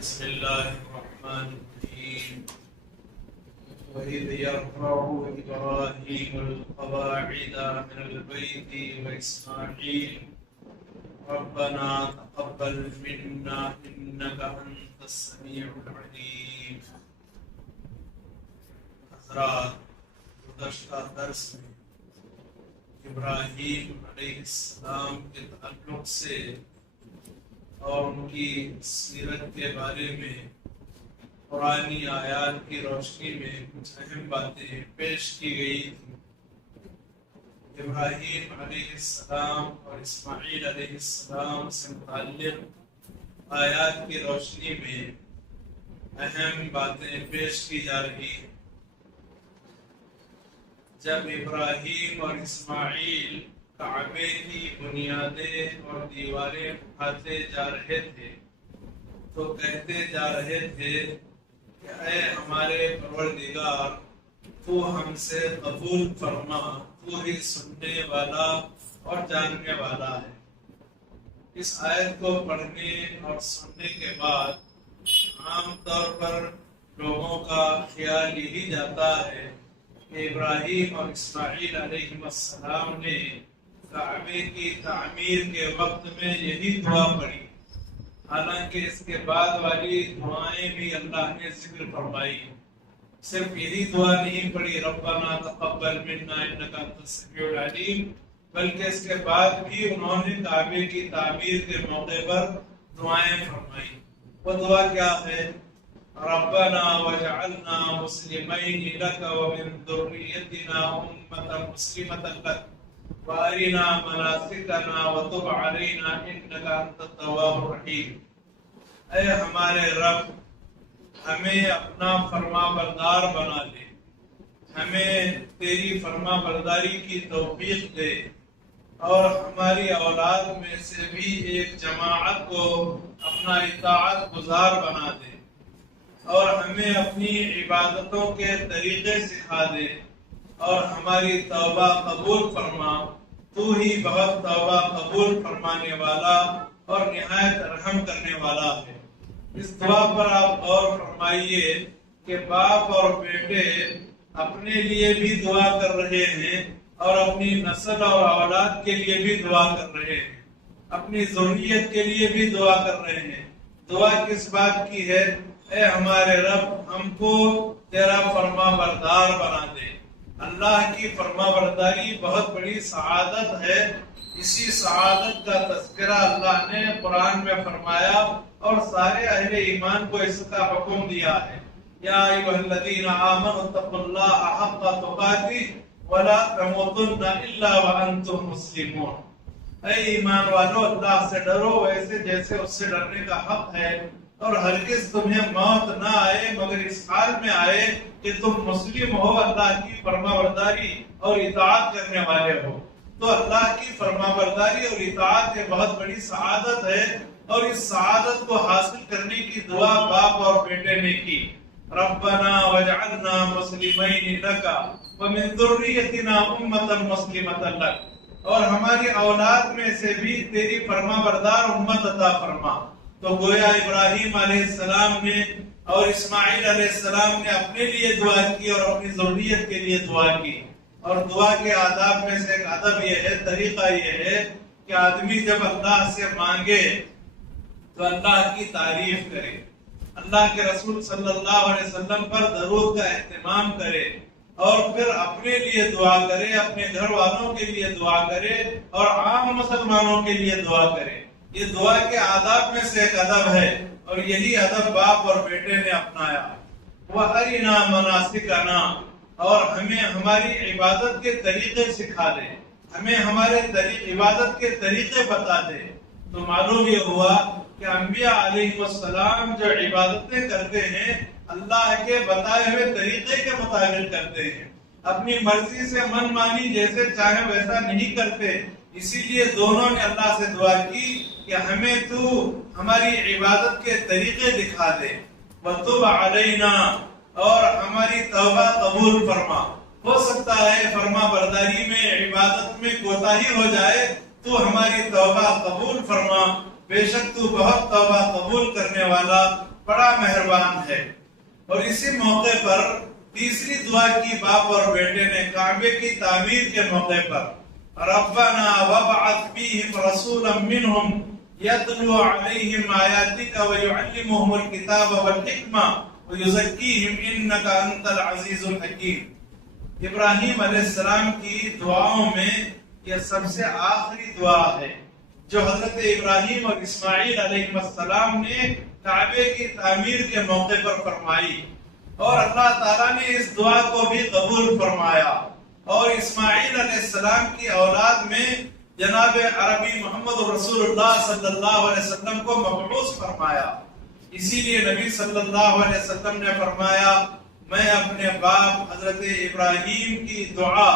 بسم الله الرحمن الرحيم وإذ يرفع إبراهيم القواعد من البيت وإسماعيل ربنا تقبل منا إنك أنت السميع العليم. حضرات، گزشتہ درس میں ابراہیم علیہ السلام کے تعلق سے اور ان کی سیرت کے بارے میں قرآنی آیات کی روشنی میں کچھ اہم باتیں پیش کی گئی تھیں. ابراہیم علیہ السلام اور اسماعیل علیہ السلام سے متعلق آیات کی روشنی میں اہم باتیں پیش کی جا رہی ہیں. جب ابراہیم اور اسماعیل کعبے کی بنیادیں اور دیواریں اٹھاتے جا رہے تھے تو کہتے جا رہے تھے کہ اے ہمارے پروردگار، تو ہم سے قبول فرما، تو ہی سننے والا اور جاننے والا ہے. اس آیت کو پڑھنے اور سننے کے بعد عام طور پر لوگوں کا خیال یہی جاتا ہے کہ ابراہیم اور اسماعیل علیہ السلام نے کعبے کی تعمیر کے وقت میں یہی دعا پڑھی، حالانکہ اس کے بعد والی دعائیں بھی اللہ نے ذکر فرمائی. صرف یہی دعا نہیں پڑھی ربنا تقبل منا انک انت السمیع العلیم، بلکہ اس کے بعد بھی انہوں نے کعبے کی تعمیر کے موقع پر دعائیں فرمائی. وہ دعا کیا ہے؟ ربنا وجعلنا مسلمین لک ومن ذریتنا امة مسلمة لک وارنا مناسکنا وتب علینا انک انت التواب الرحیم. اے ہمارے رب، ہمیں اپنا فرما بردار بنا دے، ہمیں تیری فرما برداری کی توفیق دے، اور ہماری اولاد میں سے بھی ایک جماعت کو اپنا اطاعت گزار بنا دے، اور ہمیں اپنی عبادتوں کے طریقے سکھا دے، اور ہماری توبہ قبول فرما. تو ہی بہت توبہ قبول فرمانے والا اور نہایت رحم کرنے والا ہے. اس دعا پر آپ غور فرمائیے کہ باپ اور بیٹے اپنے لیے بھی دعا کر رہے ہیں اور اپنی نسل اور اولاد کے لیے بھی دعا کر رہے ہیں، اپنی ذریت کے لیے بھی دعا کر رہے ہیں. دعا کس بات کی ہے؟ اے ہمارے رب، ہم کو تیرا فرما بردار بنا دے. اللہ کی فرما برداری بہت بڑی سعادت ہے. اسی سعادت کا تذکرہ اللہ نے قرآن میں فرمایا اور سارے اہل ایمان کو اس کا حکم دیا ہے. یا ایھا الذین آمنوا اتقوا اللہ حق تقاتہ ولا تموتن الا وانتم مسلمون. اے ایمان والو، اللہ سے ڈرو ویسے جیسے اس سے ڈرنے کا حق ہے، اور ہرگز تمہیں موت نہ آئے مگر اس حال میں آئے کہ تم مسلم ہو، اللہ کی فرما برداری اور اطاعت کرنے والے ہو. تو اللہ کی فرما برداری اور اطاعت یہ بہت بڑی سعادت ہے، اور اس سعادت کو حاصل کرنے کی دعا باپ اور بیٹے نے کی. ربنا وجعلنا مسلمین لک ومن ذریتنا امة مسلمة لک، اور ہماری اولاد میں سے بھی تیری فرما بردار امت عطا فرما. تو گویا ابراہیم علیہ السلام نے اور اسماعیل علیہ السلام نے اپنے لیے دعا کی اور اپنی ذریت کے لیے دعا کی. اور دعا کے آداب میں سے ایک ادب یہ ہے، طریقہ یہ ہے کہ آدمی جب اللہ سے مانگے تو اللہ کی تعریف کرے، اللہ کے رسول صلی اللہ علیہ وسلم پر درود کا اہتمام کرے، اور پھر اپنے لیے دعا کرے، اپنے گھر والوں کے لیے دعا کرے، اور عام مسلمانوں کے لیے دعا کرے. یہ دعا کے آداب میں سے ایک ادب ہے، اور یہی ادب باپ اور بیٹے نے اپنایا. وَأَرِنَا مَنَاسِكَنَا، اور ہمیں ہماری عبادت کے طریقے سکھا دے، ہمیں ہمارے عبادت کے طریقے بتا دے. تو معلوم یہ ہوا کہ انبیاء علیہ السلام جو عبادتیں کرتے ہیں اللہ کے بتائے ہوئے طریقے کے مطابق کرتے ہیں، اپنی مرضی سے من مانی جیسے چاہے ویسا نہیں کرتے. اسی لیے دونوں نے اللہ سے دعا کی کہ ہمیں تو ہماری عبادت کے طریقے دکھا دے. وَتُبْ عَلَيْنَا، اور ہماری توبہ قبول فرما. ہو سکتا ہے فرما برداری میں، عبادت میں کوتاہی ہو جائے، تو ہماری توبہ قبول فرما. بے شک تو بہت توبہ قبول کرنے والا بڑا مہربان ہے۔ اور اسی موقع پر تیسری دعا کی باپ اور بیٹے نے کعبے کی تعمیر کے موقع پر ربنا وابعث فیہم رسولا منہم یتلو علیہم آیاتک ویعلمہم الکتاب والحکمہ ویزکیہم انک انت العزیز الحکیم۔ ابراہیم علیہ السلام کی دعاؤں میں یہ سب سے آخری دعا ہے جو حضرت ابراہیم اور اسماعیل علیہ السلام نے کعبے کی تعمیر کے موقع پر فرمائی، اور اللہ تعالیٰ نے اس دعا کو بھی قبول فرمایا، اور اسماعیل علیہ السلام کی اولاد میں جناب عربی محمد رسول اللہ صلی اللہ علیہ وسلم کو مبعوث فرمایا۔ اسی لیے نبی صلی اللہ علیہ وسلم نے فرمایا میں اپنے باپ حضرت ابراہیم کی دعا،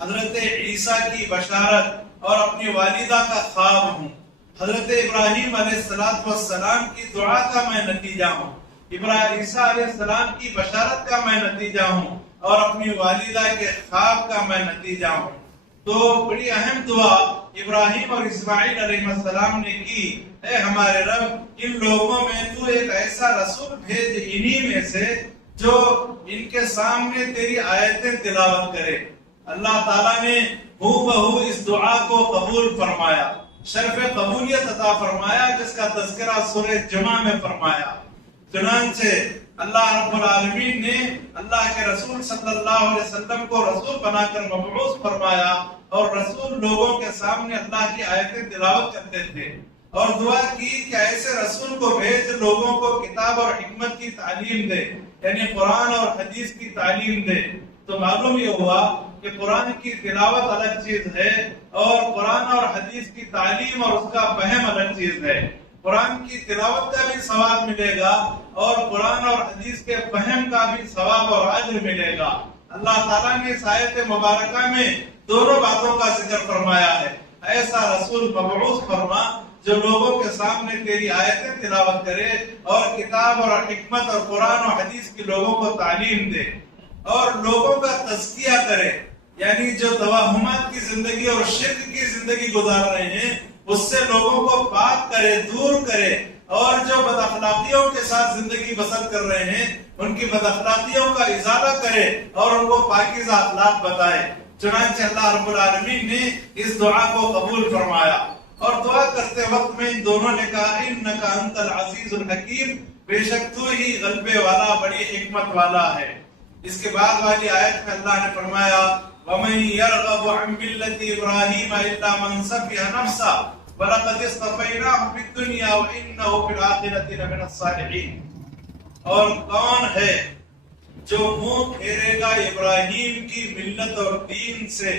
حضرت عیسیٰ کی بشارت اور اپنی والدہ کا خواب ہوں۔ حضرت ابراہیم علیہ السلام کی دعا کا میں نتیجہ ہوں، عیسیٰ علیہ السلام کی بشارت کا میں نتیجہ ہوں، اور اپنی والدہ کے خواب کا میں نتیجہ ہوں۔ تو بڑی اہم دعا ابراہیم اور اسماعیل علیہ السلام نے کی، اے ہمارے رب ان لوگوں میں تو ایک ایسا رسول بھیج انہی میں سے جو ان کے سامنے تیری آیتیں تلاوت کرے۔ اللہ تعالیٰ نے ہو بہو اس دعا کو قبول فرمایا، شرف قبولیت عطا فرمایا، جس کا تذکرہ سورہ جمعہ میں فرمایا۔ چنانچہ اللہ رب العالمین نے اللہ کے رسول صلی اللہ علیہ وسلم کو رسول بنا کر مبعوث فرمایا، اور رسول لوگوں کے سامنے اللہ کی آیتیں تلاوت کرتے تھے، اور دعا کی کہ ایسے رسول کو بھیج لوگوں کو کتاب اور حکمت کی تعلیم دے، یعنی قرآن اور حدیث کی تعلیم دے۔ تو معلوم یہ ہوا کہ قرآن کی تلاوت الگ چیز ہے، اور قرآن اور حدیث کی تعلیم اور اس کا فہم الگ چیز ہے۔ قرآن کی تلاوت کا بھی ثواب ملے گا، اور قرآن اور حدیث کے فہم کا بھی ثواب اور اجر ملے گا۔ اللہ تعالیٰ نے اس آیت مبارکہ میں دونوں باتوں کا ذکر فرمایا ہے۔ ایسا رسول مبعوث فرما جو لوگوں کے سامنے تیری آیتیں تلاوت کرے، اور کتاب اور حکمت اور قرآن اور حدیث کی لوگوں کو تعلیم دے، اور لوگوں کا تزکیہ کرے، یعنی جو توہمات کی زندگی اور شرک کی زندگی گزار رہے ہیں اس سے لوگوں کو پاک کرے، دور کرے، اور جو بد اخلاقیوں کے ساتھ زندگی بسر کر رہے ہیں ان کی بد اخلاقیوں کا ازالہ کرے، اور ان کو پاکیزہ اخلاق بتائے۔ چنانچہ اللہ رب العالمین نے اس دعا کو قبول فرمایا، اور دعا کرتے وقت میں ان دونوں نے کہا انک انت العزیز الحکیم، بے شک تو ہی غلبے والا، بڑی حکمت والا ہے۔ اس کے بعد والی آیت میں اللہ نے فرمایا وَمَن يَرْغَبُ عَن مِّلَّةِ إِبْرَاهِيمَ إِلَّا مَن سَفِهَ نَفْسَهُ وَلَقَدِ اصْطَفَيْنَاهُ فِي الدُّنْيَا وَإِنَّهُ فِي الْآخِرَةِ لَمِنَ الصَّالِحِينَ۔ اور کون ہے جو منہ پھیرے گا ابراہیم کی ملت اور دین سے،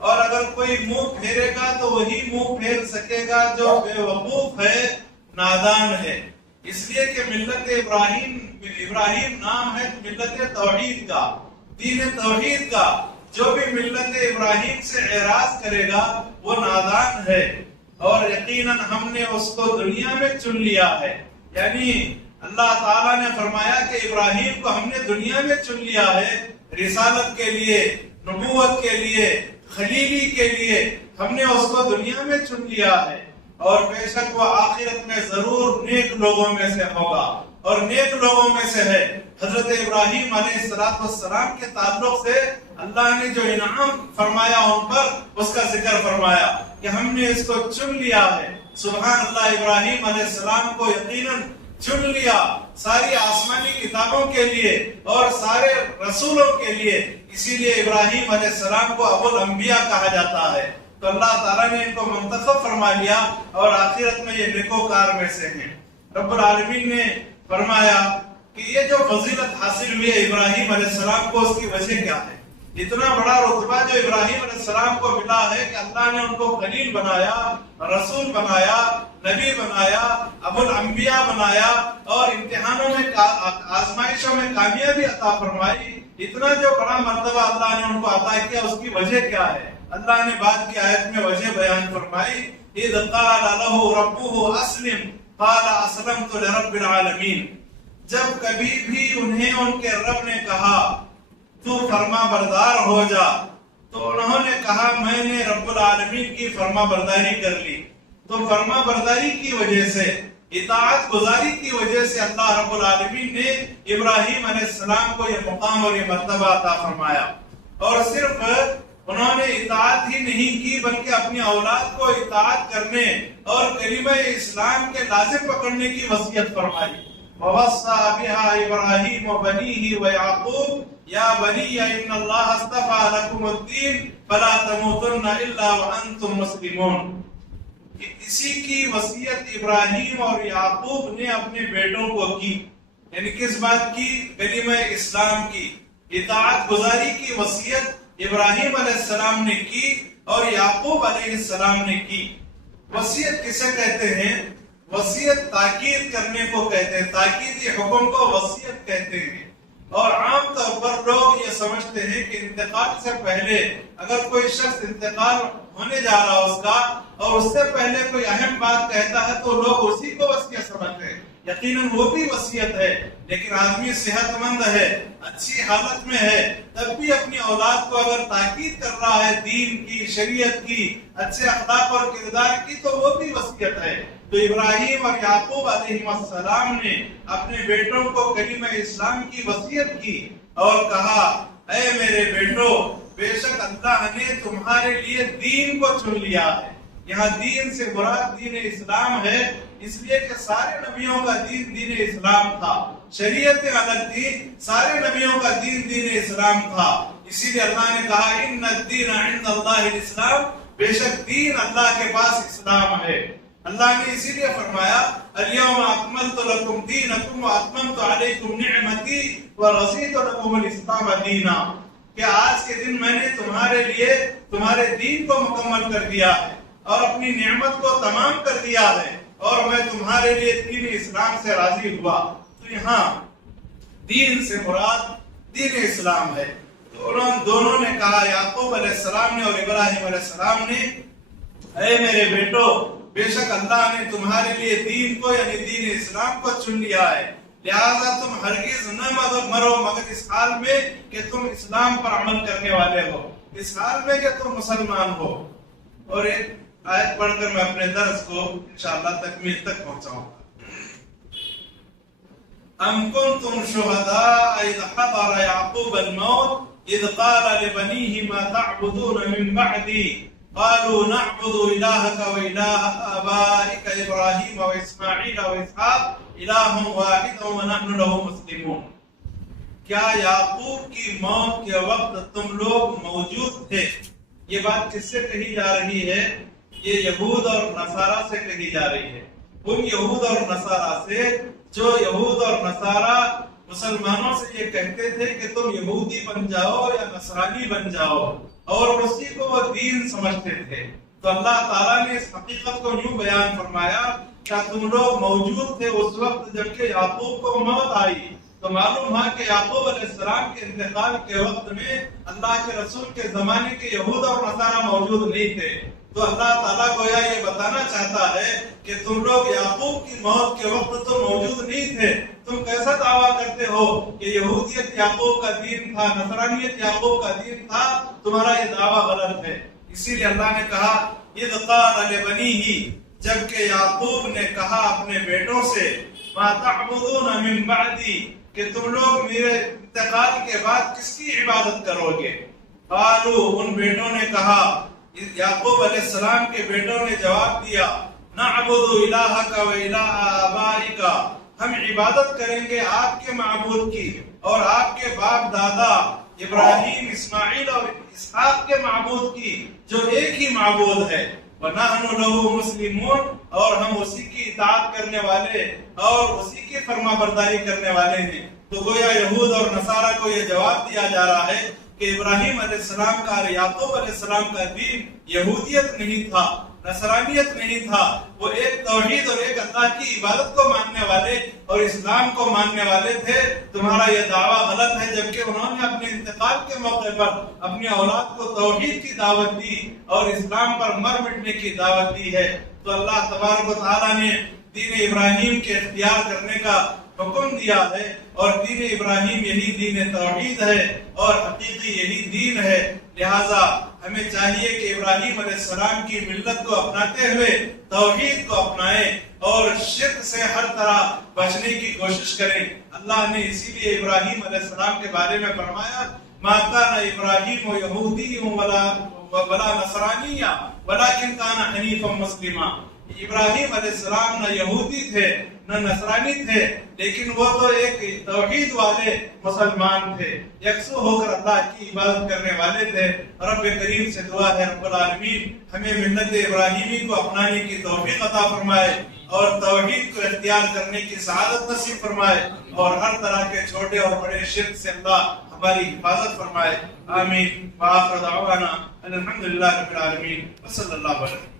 اور اگر کوئی منہ پھیرے گا تو وہی منہ پھیر سکے گا جو بے وقوف ہے، نادان ہے۔ اس لیے کہ ملت ابراہیم نام ہے ملت توحید کا، دین توحید کا۔ جو بھی ملت ابراہیم سے اعراض کرے گا وہ نادان ہے، اور یقیناً ہم نے اس کو دنیا میں چن لیا ہے۔ یعنی اللہ تعالیٰ نے فرمایا کہ ابراہیم کو ہم نے دنیا میں چن لیا ہے، رسالت کے لیے، نبوت کے لیے، خلیلی کے لیے ہم نے اس کو دنیا میں چن لیا ہے، اور بے شک وہ آخرت میں ضرور نیک لوگوں میں سے ہوگا، اور نیک لوگوں میں سے ہے۔ حضرت ابراہیم علیہ السلام کے تعلق سے اللہ نے جو انعام فرمایا ان پر، اس کا ذکر فرمایا کہ ہم نے اس کو چن لیا ہے۔ سبحان اللہ، ابراہیم علیہ السلام کو یقیناً چن لیا ساری آسمانی کتابوں کے لیے اور سارے رسولوں کے لیے، اسی لیے ابراہیم علیہ السلام کو ابو الانبیاء کہا جاتا ہے۔ تو اللہ تعالیٰ نے ان کو منتخب فرما لیا، اور آخرت میں یہ نیکوکار میں سے ہیں۔ رب العالمین نے فرمایا کہ یہ جو فضیلت حاصل ہوئی ہے ابراہیم علیہ السلام کو، اس کی وجہ کیا ہے؟ اتنا بڑا رتبہ جو ابراہیم علیہ السلام کو ملا ہے کہ اللہ نے ان کو خلیل بنایا، رسول بنایا، نبی بنایا، ابو الانبیاء بنایا، اور امتحانوں میں، آزمائشوں میں کامیابی عطا فرمائی۔ اتنا جو بڑا مرتبہ اللہ نے ان کو عطا کیا، اس کی وجہ کیا ہے؟ اللہ نے بعد کی آیت میں وجہ بیان فرمائی، اِذْ قَالَ لَهُ رَبُّهُ أَسْلِمْ قَالَ أَسْلَمْتُ لِرَبِّ الْعَالَمِينَ۔ جب کبھی بھی انہیں ان کے رب نے کہا تو فرما بردار ہو جا، تو انہوں نے کہا میں نے رب العالمین کی فرما برداری کر لی۔ تو فرما برداری کی وجہ سے اطاعت گزاری کی وجہ سے اللہ رب العالمین نے ابراہیم علیہ السلام کو یہ مقام اور یہ مرتبہ عطا فرمایا. اور صرف انہوں نے اطاعت ہی نہیں کی بلکہ اپنی اولاد کو اطاعت کرنے اور کلمہ اسلام کے لازم پکڑنے کی وصیت فرمائی. ووصى بها ابراہیم وبنیہ ویعقوب یا بنی ان اللہ اصطفى لكم الدین فلا تموتن الا وانتم مسلمون. اسی کی وصیت ابراہیم اور یعقوب نے اپنے بیٹوں کو کی. یعنی کس بات کی؟ کلمہ اسلام کی. اطاعت گزاری کی وصیت ابراہیم علیہ السلام نے کی اور یعقوب علیہ السلام نے کی. وصیت کسے کہتے ہیں؟ وصیت تاکید کرنے کو کہتے ہیں. تاکیدی حکم کو وصیت کہتے ہیں. اور عام طور پر لوگ یہ سمجھتے ہیں کہ انتقال سے پہلے اگر کوئی شخص انتقال ہونے جا رہا اس کا اور اس سے پہلے کوئی اہم بات کہتا ہے تو لوگ اسی کو وصیت سمجھتے ہیں. یقیناً وہ بھی وصیت ہے، لیکن آدمی صحت مند ہے، اچھی حالت میں ہے، تب بھی اپنی اولاد کو اگر تاکید کر رہا ہے دین کی، شریعت کی، اچھے اخلاق اور کردار کی، تو وہ بھی وصیت ہے. تو ابراہیم اور یعقوب علیہ السلام نے اپنے بیٹوں کو کلمہ اسلام کی وصیت کی اور کہا اے میرے بیٹو، بے شک اللہ نے تمہارے لیے دین کو چن لیا ہے. یہاں دین سے مراد دین اسلام ہے، اس لیے کہ سارے نبیوں کا دین دین اسلام تھا. شریعت الگ تھی، سارے نبیوں کا دین دین اسلام تھا. اسی لیے اللہ نے کہا ان الدین عند اللہ الاسلام، بے شک دین اللہ کے پاس اسلام ہے. اللہ نے اسی لیے فرمایا الیوم اکملت لکم دینکم واتممت علیکم نعمتی ورضیت لکم الاسلام دینا، کہ آج کے دن میں نے تمہارے لیے تمہارے دین کو مکمل کر دیا ہے اور اپنی نعمت کو تمام کر دیا ہے اور میں تمہارے لیے دین اسلام سے راضی ہوا. تو یہاں دین سے مراد دین اسلام ہے. دونوں نے کہا، یعقوب علیہ السلام نے اور ابراہیم علیہ السلام نے، اے میرے بیٹو، بے شک اللہ نے تمہارے لیے دین کو یعنی دین اسلام کو چن لیا ہے، لہذا تم ہرگز نہ مرو مگر اس حال میں کہ تم اسلام پر عمل کرنے والے ہو، اس حال میں کہ تم مسلمان ہو. اور ایک آیت پڑھ کر میں اپنے درس کو انشاءاللہ تکمیل تک پہنچاؤں گا. ام کنتم شہداء اذ حضر یعقوب الموت اذ قال لبنیہ ما تعبدون من بعدی قالوا نعبد الہک و الہ آبائک ابراہیم و اسماعیل و اسحاق الہ واحد ونحن له مسلمون. کیا یعقوب کی موت کے وقت تم لوگ موجود تھے؟ یہ بات کس سے کہی جا رہی ہے؟ یہ یہود اور نصارہ سے کہی جا رہی ہے. ان یہود اور نصارہ سے جو یہود اور نصارہ مسلمانوں سے یہ کہتے تھے کہ تم یہودی بن جاؤ یا نصرانی بن جاؤ اور اسی کو وہ دین سمجھتے تھے. تو اللہ تعالیٰ نے اس حقیقت کو یوں بیان فرمایا کہ تم لوگ موجود تھے اس وقت جبکہ یعقوب کو موت آئی. تو معلوم ہوا کہ یعقوب علیہ السلام کے انتقال کے وقت میں اللہ کے رسول کے زمانے کے یہود اور نصارہ موجود نہیں تھے. تو اللہ تعالیٰ گویا یہ بتانا چاہتا ہے کہ تم لوگ یعقوب کی موت کے وقت تو موجود نہیں تھے. تم کیسا دعویٰ کرتے ہو کہ یہودیت یعقوب کا دین تھا، نصرانیت یعقوب کا دین تھا؟ تمہارا یہ دعویٰ غلط ہے. اسی لیے اللہ نے کہا اذ قال لبنیہ، جبکہ یعقوب نے کہا اپنے بیٹوں سے، ما تعبدون من بعدی، کہ تم لوگ میرے انتقال کے بعد کس کی عبادت کرو گے؟ قالوا، ان بیٹوں نے کہا، یعقوب علیہ السلام کے بیٹوں نے جواب دیا، نعبد الہک و الہ آبائک، ہم عبادت کریں گے آپ کے معبود کی اور آپ کے باپ دادا ابراہیم، اسماعیل اور اسحاق کے معبود کی جو ایک ہی معبود ہے. وَنَحْنُ لَهُ مُسْلِمُونَ، اور ہم اسی کی اطاعت کرنے والے اور اسی کی فرما برداری کرنے والے ہیں. تو گویا یہود اور نصارہ کو یہ جواب دیا جا رہا ہے کہ ابراہیم علیہ السلام کا اور یعقوب علیہ السلام کا دین یہودیت نہیں تھا، نصرانیت نہیں تھا، وہ ایک توحید اور ایک اللہ کی عبادت کو ماننے والے اور اسلام کو ماننے والے تھے. تمہارا یہ دعویٰ غلط ہے، جبکہ انہوں نے اپنے انتقال کے موقع پر اپنی اولاد کو توحید کی دعوت دی اور اسلام پر مر مٹنے کی دعوت دی ہے. تو اللہ تبارک و تعالیٰ نے دین ابراہیم کے اختیار کرنے کا حکم دیا ہے اور دین ابراہیم یہی دین توحید ہے اور حقیقی یہی دین ہے. لہذا ہمیں چاہیے کہ ابراہیم علیہ السلام کی ملت کو اپناتے ہوئے توحید کو اپنائیں اور شرک سے ہر طرح بچنے کی کوشش کریں۔ اللہ نے اسی لیے ابراہیم علیہ السلام کے بارے میں فرمایا ما كان ابراہیم یہودی ولا نصرانیہ ولکن کان حنیفا مسلما۔ ابراہیم علیہ السلام نہ یہودی تھے نہ نصرانی تھے، لیکن وہ تو ایک توحید والے مسلمان تھے، یکسو ہو کر اللہ کی عبادت کرنے والے تھے۔ رب کریم سے دعا ہے رب العالمین ہمیں ملت ابراہیمی کو اپنانے کی توفیق عطا فرمائے اور توحید کو اختیار کرنے کی سعادت نصیب فرمائے، اور ہر طرح کے چھوٹے اور بڑے شرک سے اللہ ہماری حفاظت فرمائے۔ آمین۔ وآخر دعوانا الحمدللہ رب العالمین وصلی اللہ علیہ وسلم۔